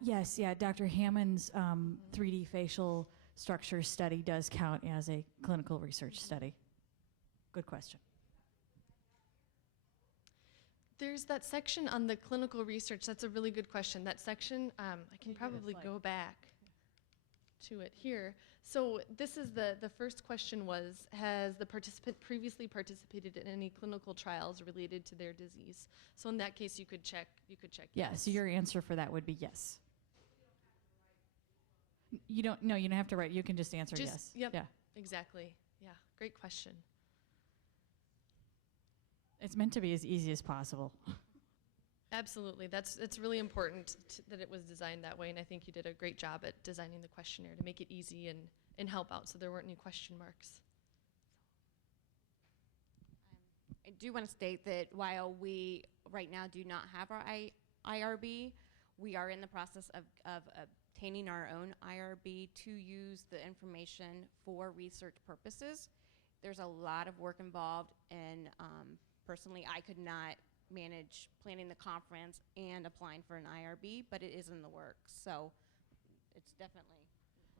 Yes, yeah, Dr. Hammond's 3D facial structure study does count as a clinical research study. Good question. There's that section on the clinical research. That's a really good question. That section, I can probably go back to it here. So this is the first question was, has the participant previously participated in any clinical trials related to their disease? So in that case, you could check yes. Yeah, so your answer for that would be yes. You don't have to write. You can just answer yes. Yep, yeah. Exactly. Yeah, great question. It's meant to be as easy as possible. Absolutely. It's really important that it was designed that way, and I think you did a great job at designing the questionnaire to make it easy and help out so there weren't any question marks. I do want to state that while we right now do not have our IRB, we are in the process of obtaining our own IRB to use the information for research purposes. There's a lot of work involved, and personally, I could not manage planning the conference and applying for an IRB, but it is in the works, so it's definitely.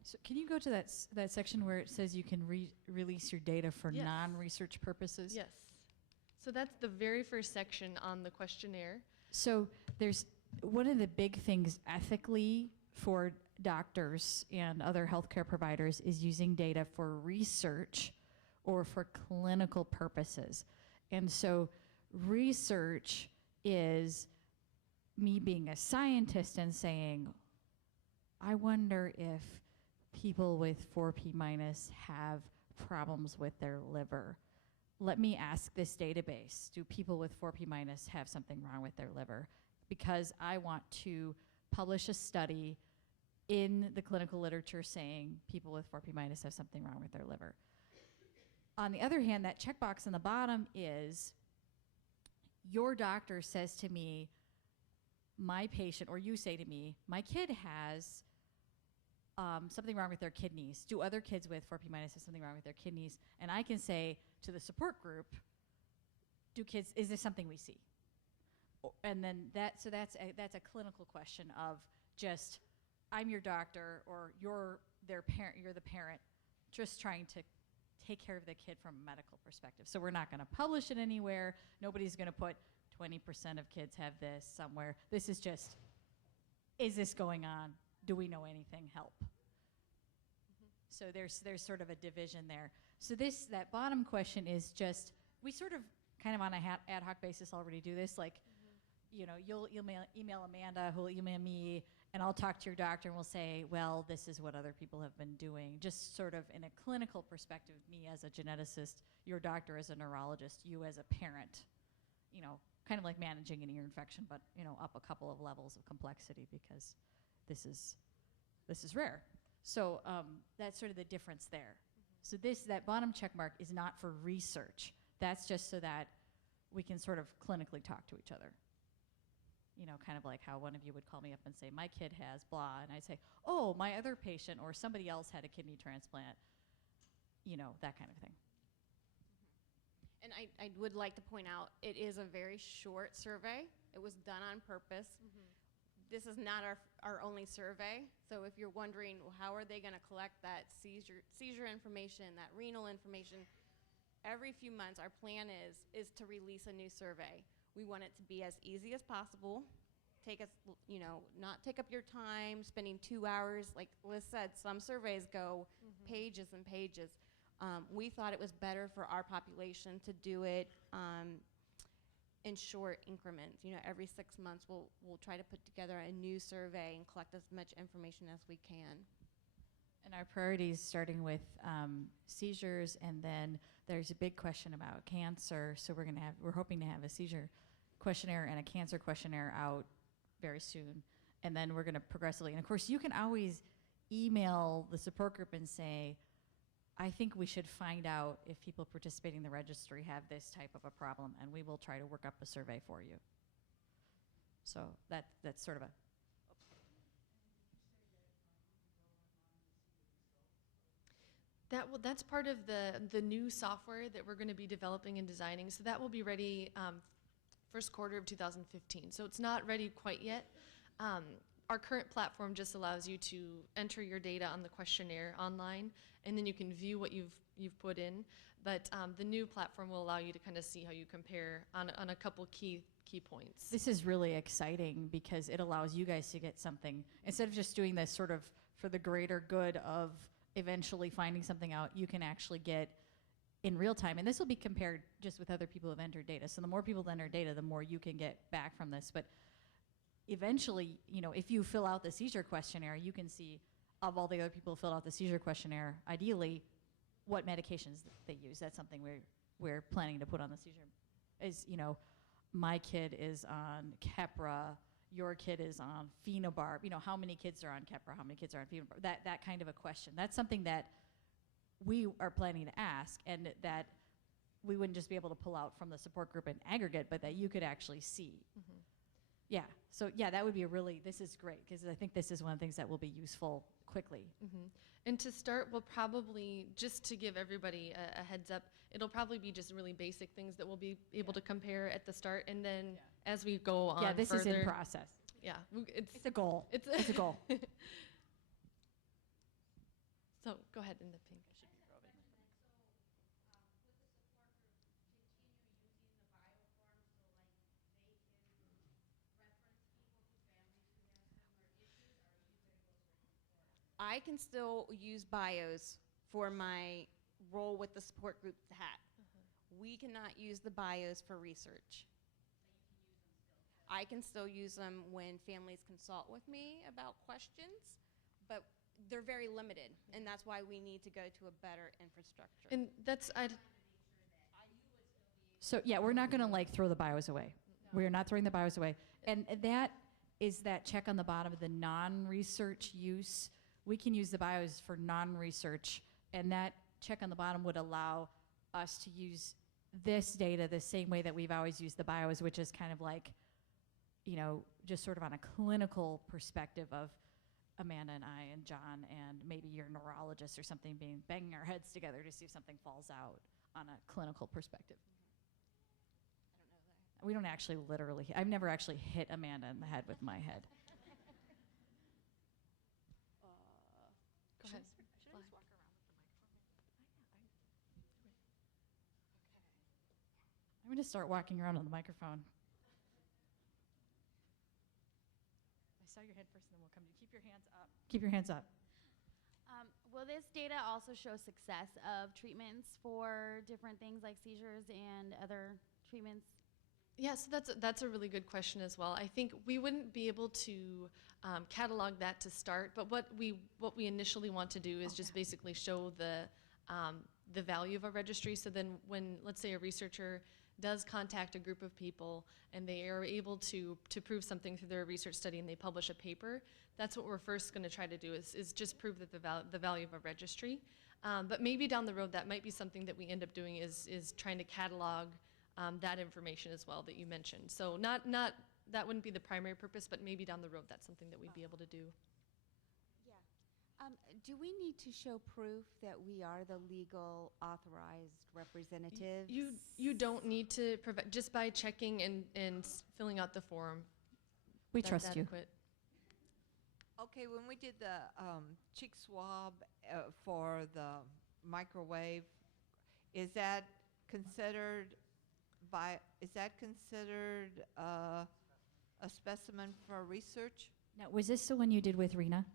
So can you go to that section where it says you can release your data for Yes. non-research purposes? Yes. So that's the very first section on the questionnaire. So there's one of the big things ethically for doctors and other healthcare providers is using data for research or for clinical purposes. And so research is me being a scientist and saying, I wonder if people with 4P minus have problems with their liver. Let me ask this database, do people with 4P minus have something wrong with their liver? Because I want to publish a study in the clinical literature saying people with 4P minus have something wrong with their liver. On the other hand, that checkbox on the bottom is your doctor says to me, my patient, or you say to me, my kid has something wrong with their kidneys. Do other kids with 4P minus have something wrong with their kidneys? And I can say to the support group, is there something we see? And then that's a clinical question of just, I'm your doctor, or you're their parent, you're the parent, just trying to take care of the kid from a medical perspective. So we're not going to publish it anywhere. Nobody's going to put 20% of kids have this somewhere. This is just, is this going on? Do we know anything? Help. Mm-hmm. So there's sort of a division there. So that bottom question is just, we sort of kind of on a ad hoc basis already do this, like, you know, you'll email Amanda, who'll email me, and I'll talk to your doctor and we'll say, well, this is what other people have been doing. Just sort of in a clinical perspective, me as a geneticist, your doctor as a neurologist, you as a parent, you know, kind of like managing an ear infection, but, you know, up a couple of levels of complexity because this is rare. So that's sort of the difference there. So that bottom check mark is not for research. That's just so that we can sort of clinically talk to each other. You know, kind of like how one of you would call me up and say, my kid has blah, and I'd say, oh, my other patient or somebody else had a kidney transplant, you know, that kind of thing. And I would like to point out, it is a very short survey. It was done on purpose. Mm-hmm. This is not our only survey, so if you're wondering, well, how are they going to collect that seizure information, that renal information, every few months our plan is to release a new survey. We want it to be as easy as possible. Not take up your time spending 2 hours. Like Liz said, some surveys go pages and pages. We thought it was better for our population to do it in short increments. You know, every 6 months we'll try to put together a new survey and collect as much information as we can. And our priorities, starting with seizures, and then there's a big question about cancer. So we're hoping to have a seizure questionnaire and a cancer questionnaire out very soon. And then we're going to progressively, and of course you can always email the support group and say, I think we should find out if people participating in the registry have this type of a problem, and we will try to work up a survey for you. So that's sort of a. That's part of the new software that we're going to be developing and designing. So that will be ready first quarter of 2015. So it's not ready quite yet. our current platform just allows you to enter your data on the questionnaire online, and then you can view what you've put in. But the new platform will allow you to kind of see how you compare on a couple key points. This is really exciting because it allows you guys to get something, instead of just doing this sort of for the greater good of eventually finding something out, you can actually get in real time. And this will be compared just with other people who have entered data. So the more people that enter data, the more you can get back from this. But eventually, you know, if you fill out the seizure questionnaire, you can see of all the other people who filled out the seizure questionnaire, ideally, what medications they use. That's something we're planning to put on the seizure. Is, you know, my kid is on Keppra, your kid is on phenobarb. You know, how many kids are on Keppra? How many kids are on phenobarb? That kind of a question. That's something that we are planning to ask, and that we wouldn't just be able to pull out from the support group in aggregate, but that you could actually see. Mm-hmm. Yeah. So yeah, that would be this is great, because I think this is one of the things that will be useful quickly. Mm-hmm. And to start, we'll probably, just to give everybody a heads up, it'll probably be just really basic things that we'll be able to compare at the start, and then as we go on Yeah, this further, is in process. Yeah, It's a goal. It's a goal. So go ahead in the pink. I can still use bios for my role with the support group hat. We cannot use the bios for research. I can still use them when families consult with me about questions, but they're very limited, and that's why we need to go to a better infrastructure. And that's, So yeah, we're not going to like throw the bios away. No. We are not throwing the bios away. And that is that check on the bottom of the non-research use. We can use the bios for non-research, and that check on the bottom would allow us to use this data the same way that we've always used the bios, which is kind of like, you know, just sort of on a clinical perspective of Amanda and I and John and maybe your neurologist or something banging our heads together to see if something falls out on a clinical perspective. I don't know that. We don't actually literally, I've never actually hit Amanda in the head with my head. Go ahead. Should I just walk around with the microphone? I'm going to start walking around on the microphone. I saw your head first, and then we'll come to you. Keep your hands up. Keep your hands up. Will this data also show success of treatments for different things like seizures and other treatments? Yes, that's a really good question as well. I think we wouldn't be able to catalog that to start, but what we initially want to do is just basically show the value of a registry. So then when, let's say, a researcher does contact a group of people and they are able to prove something through their research study and they publish a paper, that's what we're first going to try to do is just prove that the value of a registry. But maybe down the road that might be something that we end up doing is trying to catalog that information as well that you mentioned. So not that wouldn't be the primary purpose, but maybe down the road that's something that we'd be able to do. Yeah. Do we need to show proof that we are the legal authorized representatives? You don't need to provide, just by checking and filling out the form. We that's trust you. adequate. Okay, when we did the cheek swab for the microwave, is that considered a specimen for research? Now, was this the one you did with Rena?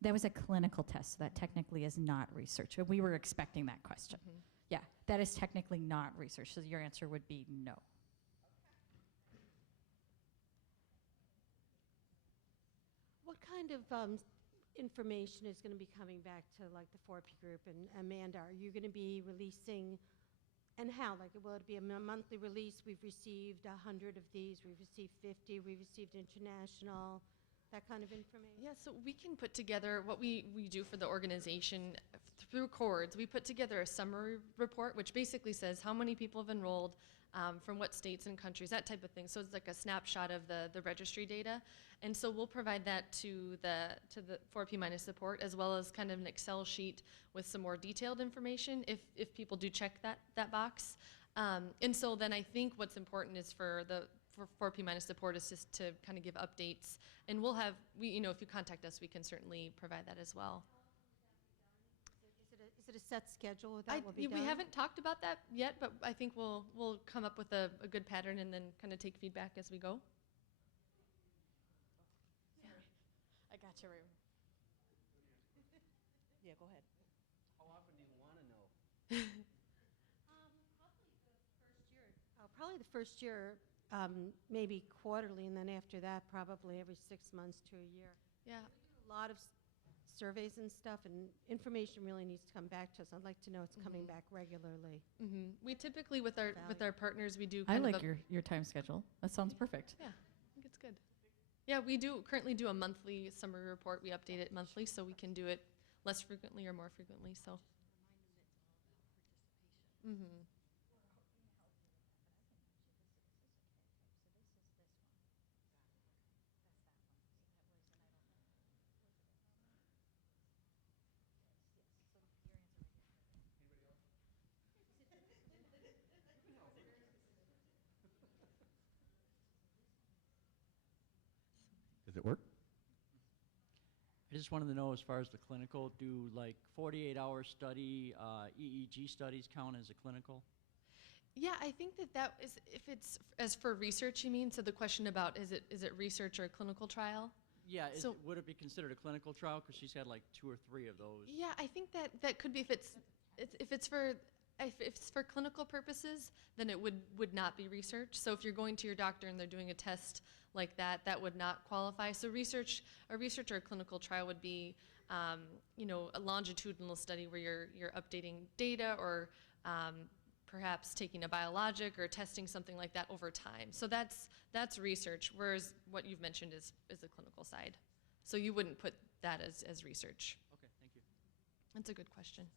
That was a clinical test, so that technically is not research. We were expecting that question. Mhm. Yeah, that is technically not research, so your answer would be no. What kind of information is going to be coming back to like the 4P group? And Amanda, are you going to be releasing, and how? Like, will it be a monthly release? We've received 100 of these, we've received 50, we've received international, that kind of information? Yeah, so we can put together what we do for the organization through CORDS. We put together a summary report, which basically says how many people have enrolled, from what states and countries, that type of thing. So it's like a snapshot of the registry data. And so we'll provide that to the 4P minus support, as well as kind of an Excel sheet with some more detailed information if people do check that box. And so then I think what's important is for for 4P- support is just to kind of give updates. And we'll have, if you contact us, we can certainly provide that as well. Is it a set schedule that will be done? We haven't talked about that yet, but I think we'll come up with a good pattern and then kind of take feedback as we go. I got you. Yeah, go ahead. How often do you want to know? Probably the first year, maybe quarterly, and then after that, probably every 6 months to a year. Yeah. A lot of surveys and stuff, and information really needs to come back to us. I'd like to know it's coming back regularly. We typically, with our partners, we do I kind of like your time schedule. That sounds perfect. Yeah, I think it's good. Yeah, we currently do a monthly summary report. We update it monthly, so we can do it less frequently or more frequently, so. Does it work? I just wanted to know, as far as the clinical, do like 48-hour study, EEG studies count as a clinical? Yeah, I think that is, if it's, as for research, you mean? So the question about, is it research or a clinical trial? Yeah, So- would it be considered a clinical trial? Because she's had like 2 or 3 of those. Yeah, I think that could be if it's for clinical purposes, then it would not be research. So if you're going to your doctor and they're doing a test like that, that would not qualify. So a research or a clinical trial would be, a longitudinal study where you're updating data or perhaps taking a biologic or testing something like that over time. So that's research, whereas what you've mentioned is the clinical side. So you wouldn't put that as research. Okay, thank you. That's a good question.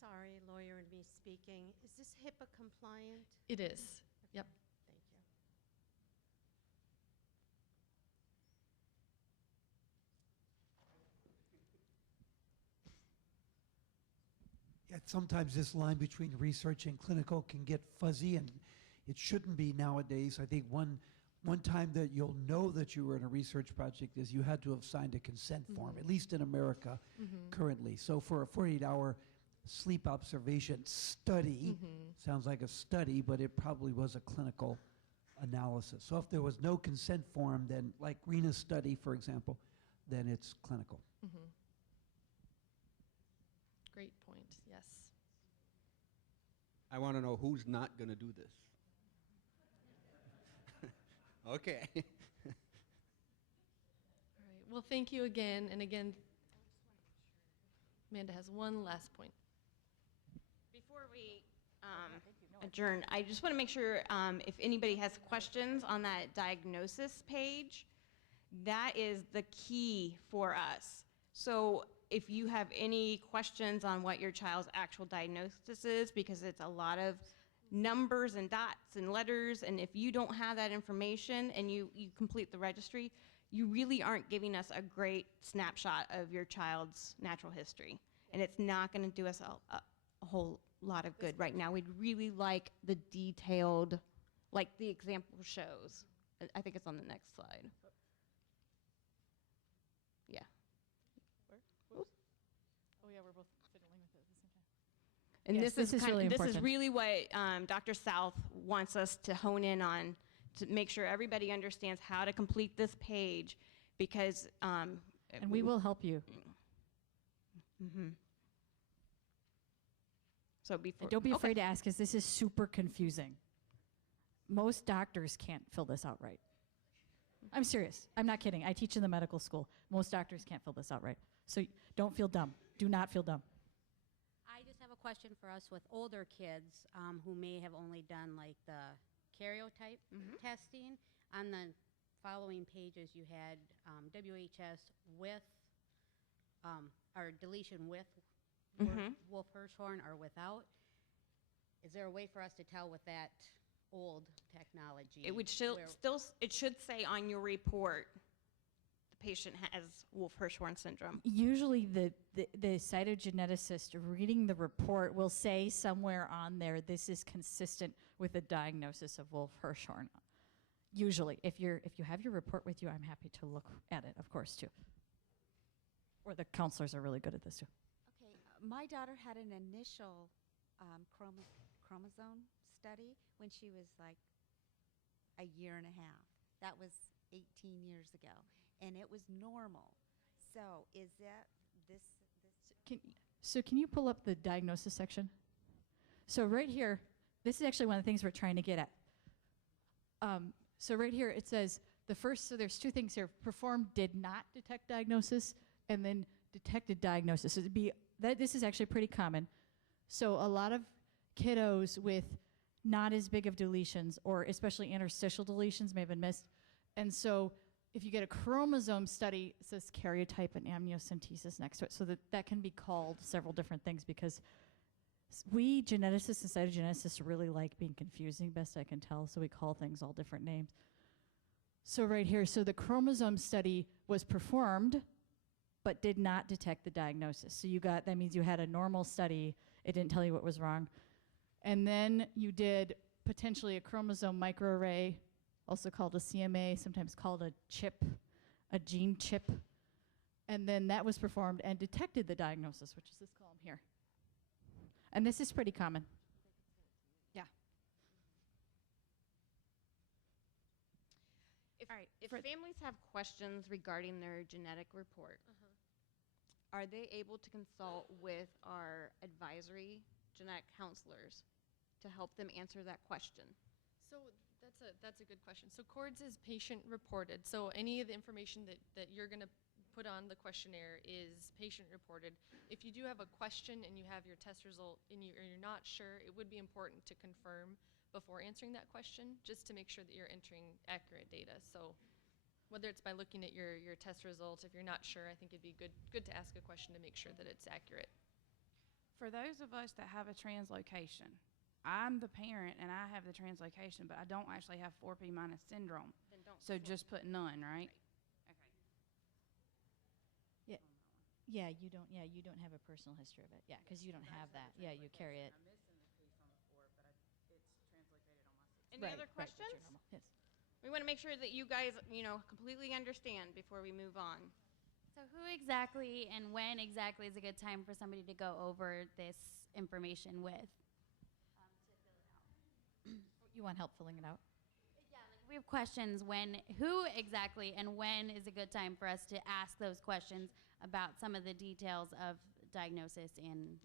Sorry, lawyer and me speaking. Is this HIPAA compliant? It is. Yep. Thank you. Yeah, sometimes this line between research and clinical can get fuzzy, and it shouldn't be nowadays. I think one time that you'll know that you were in a research project is you had to have signed a consent form, at least in America currently. So for a 48-hour sleep observation study, sounds like a study, but it probably was a clinical analysis. So if there was no consent form, then like Rena's study, for example, then it's clinical. Great point. Yes. I want to know who's not going to do this. Okay. All right. Well, thank you again. And again, Amanda has one last point. Before we adjourn, I just want to make sure if anybody has questions on that diagnosis page, that is the key for us. So if you have any questions on what your child's actual diagnosis is, because it's a lot of numbers and dots and letters, and if you don't have that information and you complete the registry, you really aren't giving us a great snapshot of your child's natural history. And it's not going to do us a whole lot of good right now. We'd really like the detailed, like the example shows. I think it's on the next slide. Yeah. Oh yeah, we're both fiddling with it at the same time. And Yes, this is really this is important. really what Dr. South wants us to hone in on, to make sure everybody understands how to complete this page, because And we will help you. So before, And don't be okay. afraid to ask, because this is super confusing. Most doctors can't fill this out right. I'm serious. I'm not kidding. I teach in the medical school. Most doctors can't fill this out right. So don't feel dumb. Do not feel dumb. I just have a question for us with older kids who may have only done like the karyotype testing. On the following pages, you had WHS with, or deletion with Wolf Hirschhorn or without. Is there a way for us to tell with that old technology? It would it should say on your report the patient has Wolf-Hirschhorn syndrome. Usually the cytogeneticist reading the report will say somewhere on there, this is consistent with a diagnosis of Wolf-Hirschhorn. Usually, if you have your report with you, I'm happy to look at it, of course, too. Or the counselors are really good at this, too. Okay, my daughter had an initial chromosome study when she was like a year and a half. That was 18 years ago, and it was normal. So is that this? Can you pull up the diagnosis section? So right here, this is actually one of the things we're trying to get at. So right here it says so there's two things here. Performed did not detect diagnosis, and then detected diagnosis. So this is actually pretty common. So a lot of kiddos with not as big of deletions, or especially interstitial deletions, may have been missed. And so if you get a chromosome study, it says karyotype and amniocentesis next to it. So that can be called several different things, because we geneticists and cytogeneticists really like being confusing, best I can tell, so we call things all different names. So right here, so the chromosome study was performed, but did not detect the diagnosis. So that means you had a normal study, it didn't tell you what was wrong. And then you did potentially a chromosome microarray, also called a CMA, sometimes called a chip, a gene chip. And then that was performed and detected the diagnosis, which is this column here. And this is pretty common. Yeah. If families have questions regarding their genetic report, are they able to consult with our advisory genetic counselors to help them answer that question? So that's a good question. So CORDS is patient reported. So any of the information that you're going to put on the questionnaire is patient reported. If you do have a question and you have your test result and you're not sure, it would be important to confirm before answering that question, just to make sure that you're entering accurate data. So whether it's by looking at your test results, if you're not sure, I think it'd be good to ask a question to make sure that it's accurate. For those of us that have a translocation, I'm the parent and I have the translocation, but I don't actually have 4P minus syndrome. Then don't. So just put none, right? Yeah, you don't have a personal history of it. Yeah, because you don't have that. Yeah, you carry it. I'm missing the piece on the 4, but it's translocated on my 6. Any other but you're questions? normal. Yes. We want to make sure that you guys, completely understand before we move on. So who exactly and when exactly is a good time for somebody to go over this information with? You want help filling it out? Yeah, like we have questions. Who exactly and when is a good time for us to ask those questions about some of the details of diagnosis and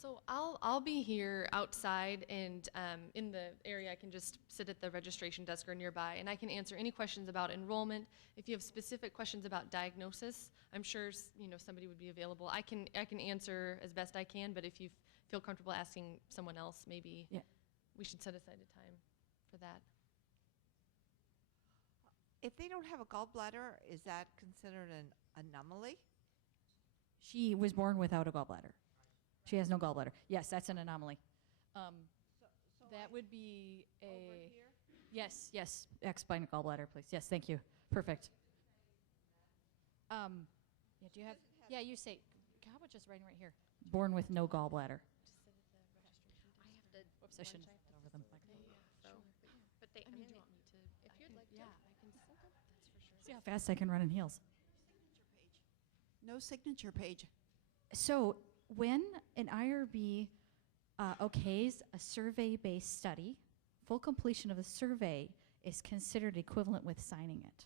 So I'll be here outside, and in the area I can just sit at the registration desk or nearby, and I can answer any questions about enrollment. If you have specific questions about diagnosis, I'm sure somebody would be available. I can answer as best I can, but if you feel comfortable asking someone else, maybe we should set aside a time for that. If they don't have a gallbladder, is that considered an anomaly? She was born without a gallbladder. She has no gallbladder. Yes, that's an anomaly. That would be Over here? Yes, explant gallbladder, please. Yes, thank you. Perfect. Yeah, do you have? Yeah, you say. How about just writing right here? Born with no gallbladder. Whoops, I shouldn't have said over them. But they, if you'd like to, I can set up. That's for sure. See how fast I can run in heels. No signature page. So when an IRB okays a survey-based study, full completion of the survey is considered equivalent with signing it.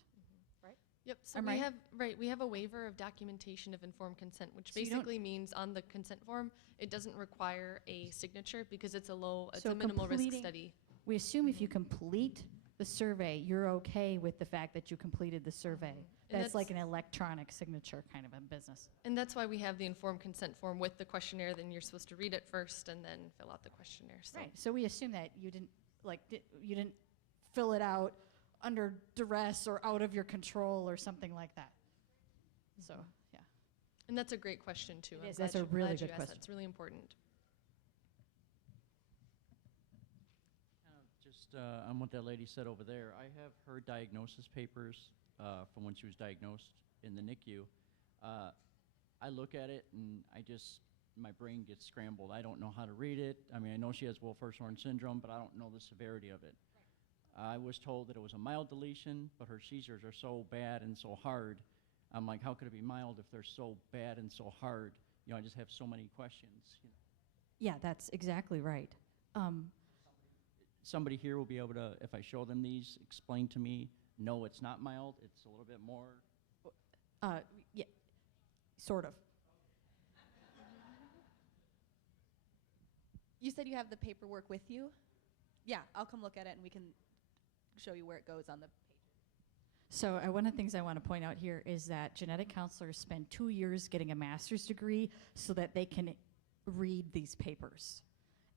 Yep. So I'm right? we have a waiver of documentation of informed consent, which So you don't- basically means on the consent form it doesn't require a signature because it's a So minimal risk completing- study. We assume if you complete the survey, you're okay with the fact that you completed the survey. And That's like an that's- electronic signature kind of a business. And that's why we have the informed consent form with the questionnaire. Then you're supposed to read it first and then fill out the questionnaire. So. Right. So we assume that you didn't fill it out under duress or out of your control or something like that. So, yeah. And that's a great question too. It is. That's a really good question. It's really important. Just on what that lady said over there, I have her diagnosis papers from when she was diagnosed in the NICU. I look at it and my brain gets scrambled. I don't know how to read it. I mean, I know she has Wolf-Hirschhorn syndrome, but I don't know the severity of it. I was told that it was a mild deletion, but her seizures are so bad and so hard. I'm like, how could it be mild if they're so bad and so hard? I just have so many questions. Yeah, that's exactly right. Somebody here will be able to, if I show them these, explain to me, no, it's not mild, it's a little bit more. Yeah, sort of. You said you have the paperwork with you? Yeah, I'll come look at it and we can show you where it goes on the page. So one of the things I want to point out here is that genetic counselors spend 2 years getting a master's degree so that they can read these papers.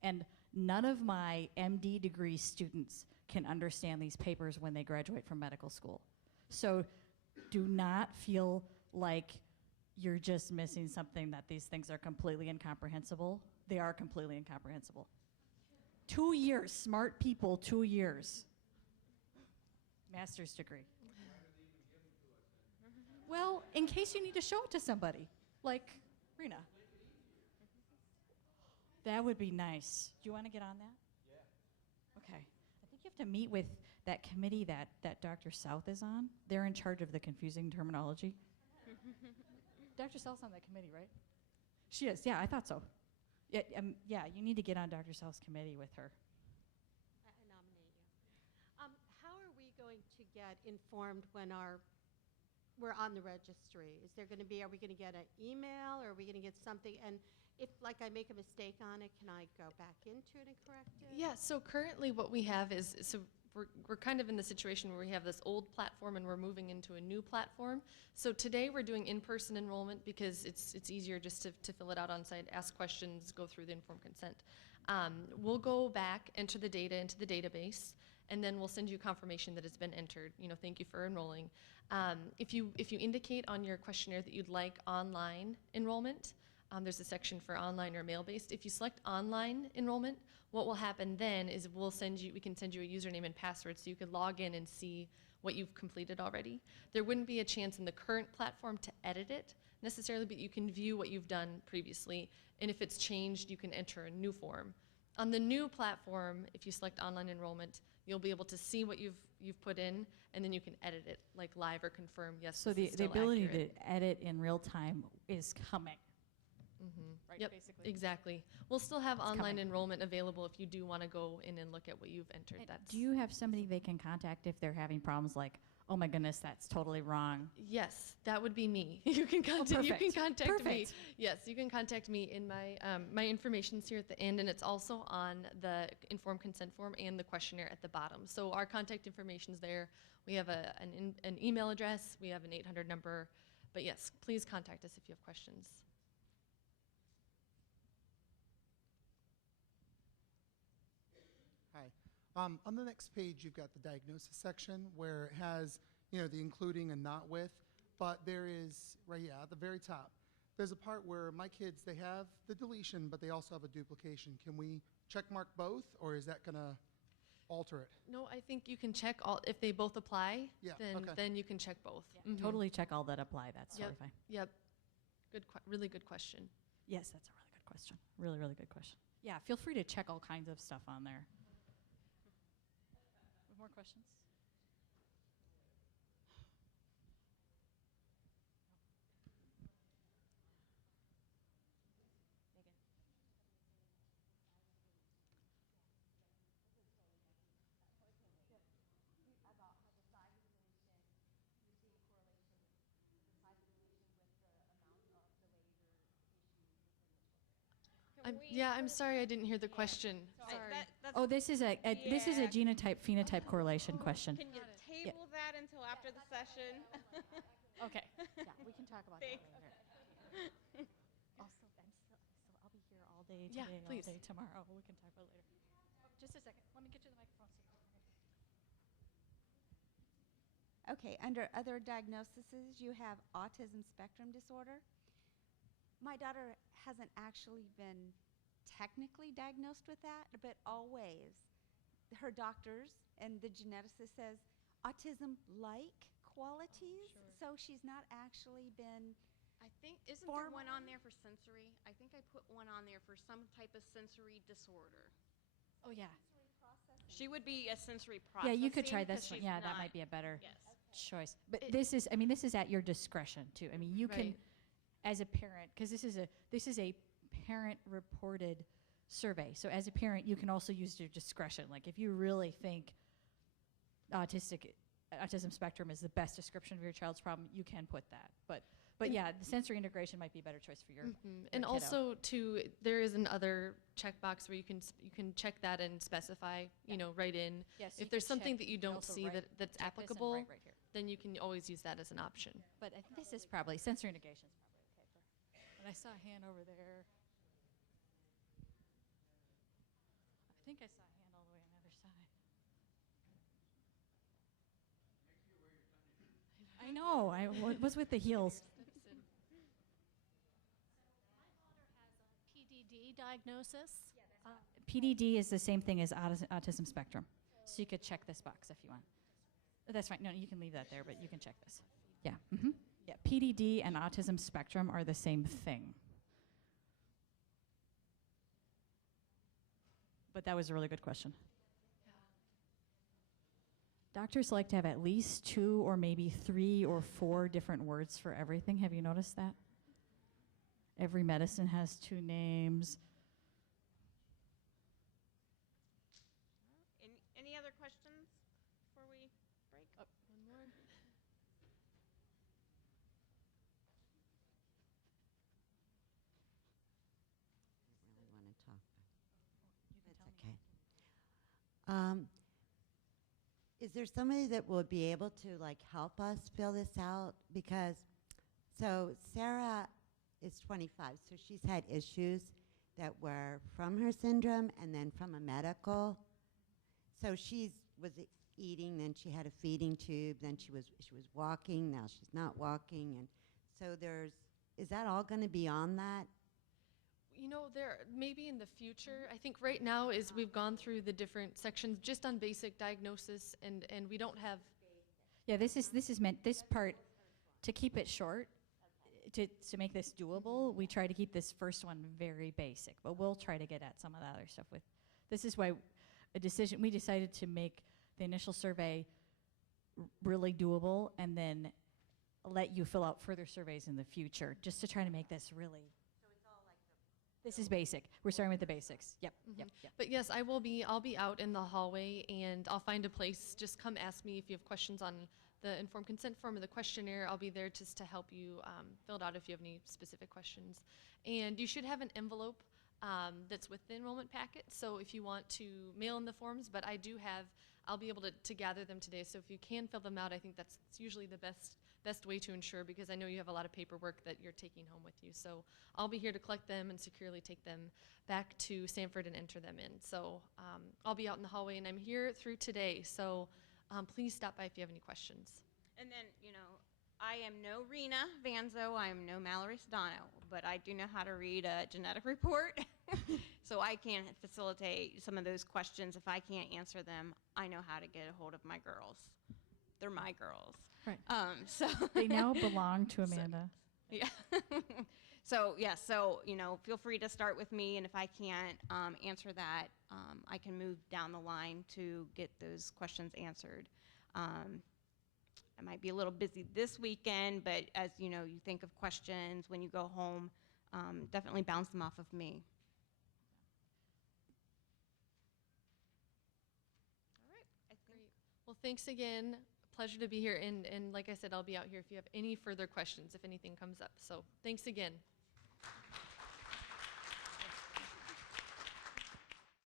And none of my MD degree students can understand these papers when they graduate from medical school. So do not feel like you're just missing something, that these things are completely incomprehensible. They are completely incomprehensible. 2 years, smart people, 2 years. Master's degree. Well, in case you need to show it to somebody, like Rena. That would be nice. Do you want to get on that? Yeah. Okay. I think you have to meet with that committee that Dr. South is on. They're in charge of the confusing terminology. Dr. South's on that committee, right? She is. Yeah, I thought so. Yeah, you need to get on Dr. South's committee with her. I nominate you. How are we going to get informed when we're on the registry? Are we going to get an email, or are we going to get something? And if, like, I make a mistake on it, can I go back into it and correct it? Yeah, so currently what we have is, we're kind of in the situation where we have this old platform and we're moving into a new platform. So today we're doing in-person enrollment because it's easier just to fill it out on site, ask questions, go through the informed consent. We'll go back, enter the data into the database, and then we'll send you confirmation that it's been entered. Thank you for enrolling. If you indicate on your questionnaire that you'd like online enrollment, there's a section for online or mail-based. If you select online enrollment, what will happen then is we can send you a username and password so you can log in and see what you've completed already. There wouldn't be a chance in the current platform to edit it necessarily, but you can view what you've done previously. And if it's changed, you can enter a new form. On the new platform, if you select online enrollment, you'll be able to see what you've put in, and then you can edit it, like live or confirm, yes, So this is the still ability accurate. to edit in real time is coming. Right, Yep, basically. exactly. We'll still have It's online coming. enrollment available if you do want to go in and look at what you've entered. And do you have somebody they can contact if they're having problems like, oh my goodness, that's totally wrong? Yes, that would be me. You can contact me. Perfect. Yes, you can contact me in my information's here at the end, and it's also on the informed consent form and the questionnaire at the bottom. So our contact information's there. We have an email address. We have an 800 number. But yes, please contact us if you have questions. Hi. On the next page, you've got the diagnosis section where it has, the including and not with, but there is, right here at the very top, there's a part where my kids, they have the deletion, but they also have a duplication. Can we check mark both, or is that going to alter it? No, I think you can check all, if they both apply, Yeah, then you can check both. Yeah, Totally check all that apply. That's totally fine. Yep. Really good question. Yes, that's a really good question. Really, really good question. Yeah, feel free to check all kinds of stuff on there. More questions? I'm sorry I didn't hear the question. Sorry. This is a genotype phenotype correlation question. Can you table that until after the session? Okay. Yeah, we can talk about that later. Also, I'll be here all day today, Yeah, please. all day tomorrow. We can talk about it later. Just a second. Let me get you the microphone. Okay, under other diagnoses, you have autism spectrum disorder. My daughter hasn't actually been technically diagnosed with that, but always her doctors and the geneticist says autism-like qualities, so she's not actually been. I think, isn't there one on there for sensory? I think I put one on there for some type of sensory disorder. Oh, yeah. She would be a sensory Yeah, processing. you could try 'cause this one. she's Yeah, that not- might be a better Yes. choice. But this is, I mean, this is at your discretion too. I mean, you can, Right. as a parent, because this is a parent-reported survey. So as a parent, you can also use your discretion. Like if you really think autism spectrum is the best description of your child's problem, you can put that. But yeah, the sensory integration might be a better choice for your. And kiddo. also, too, there is another checkbox where you can check that and specify, you know, write in. Yeah, so you If there's can something check- that you you can don't also see write- that's check this and applicable, write right here. then you can always use that as an option. But I think this is probably, sensory integration is probably okay for. And I saw a hand over there. I think I saw a hand all the way on the other side. I know, was with the heels. PDD diagnosis. PDD is the same thing as autism spectrum. So you could check this box if you want. That's fine. No, you can leave that there, but you can check this. Yeah. Yeah. PDD and autism spectrum are the same thing. But that was a really good question. Doctors like to have at least 2 or maybe 3 or 4 different words for everything. Have you noticed that? Every medicine has 2 names. Any other questions before we break? One more. Really want to talk. It's okay. Is there somebody that would be able to like help us fill this out? Because, so Sarah is 25, so she's had issues that were from her syndrome and then from a medical. So she was eating, then she had a feeding tube, then she was walking, now she's not walking, and so is that all going to be on that? You know, there maybe in the future. I think right now is we've gone through the different sections just on basic diagnosis, and we don't have. Yeah, this is meant, this part, to keep it short, to make this doable, we try to keep this first one very basic, but we'll try to get at some of the other stuff with. This is why we decided to make the initial survey really doable and then let you fill out further surveys in the future, just to try to make this really. This is basic. We're starting with the basics. Yep. But yes, I'll be out in the hallway, and I'll find a place. Just come ask me if you have questions on the informed consent form or the questionnaire. I'll be there just to help you fill it out if you have any specific questions. And you should have an envelope that's with the enrollment packet. So if you want to mail in the forms, but I'll be able to gather them today. So if you can fill them out, I think that's usually the best way to ensure, because I know you have a lot of paperwork that you're taking home with you. So I'll be here to collect them and securely take them back to Sanford and enter them in. So I'll be out in the hallway, and I'm here through today. So please stop by if you have any questions. And then, you know, I am no Rena Vanzo, I am no Mallory Sedano, but I do know how to read a genetic report. So I can facilitate some of those questions. If I can't answer them, I know how to get a hold of my girls. They're my girls. Right. So They now belong to Amanda. So, yeah. So, you know, feel free to start with me, and if I can't answer that, I can move down the line to get those questions answered. I might be a little busy this weekend, but as you know, you think of questions when you go home, definitely bounce them off of me. All right. Great. Well, thanks again. Pleasure to be here. And like I said, I'll be out here if you have any further questions, if anything comes up. So thanks again.